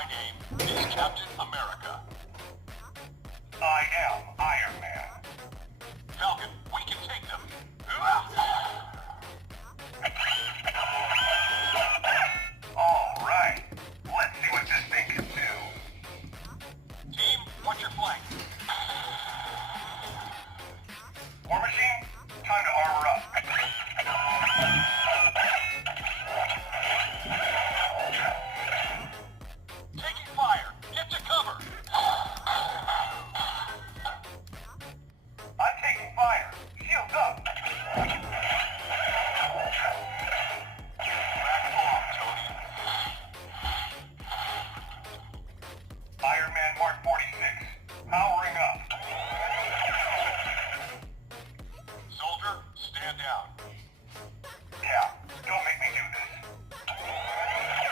My name is Captain America. I am Iron Man. Falcon, we can take them.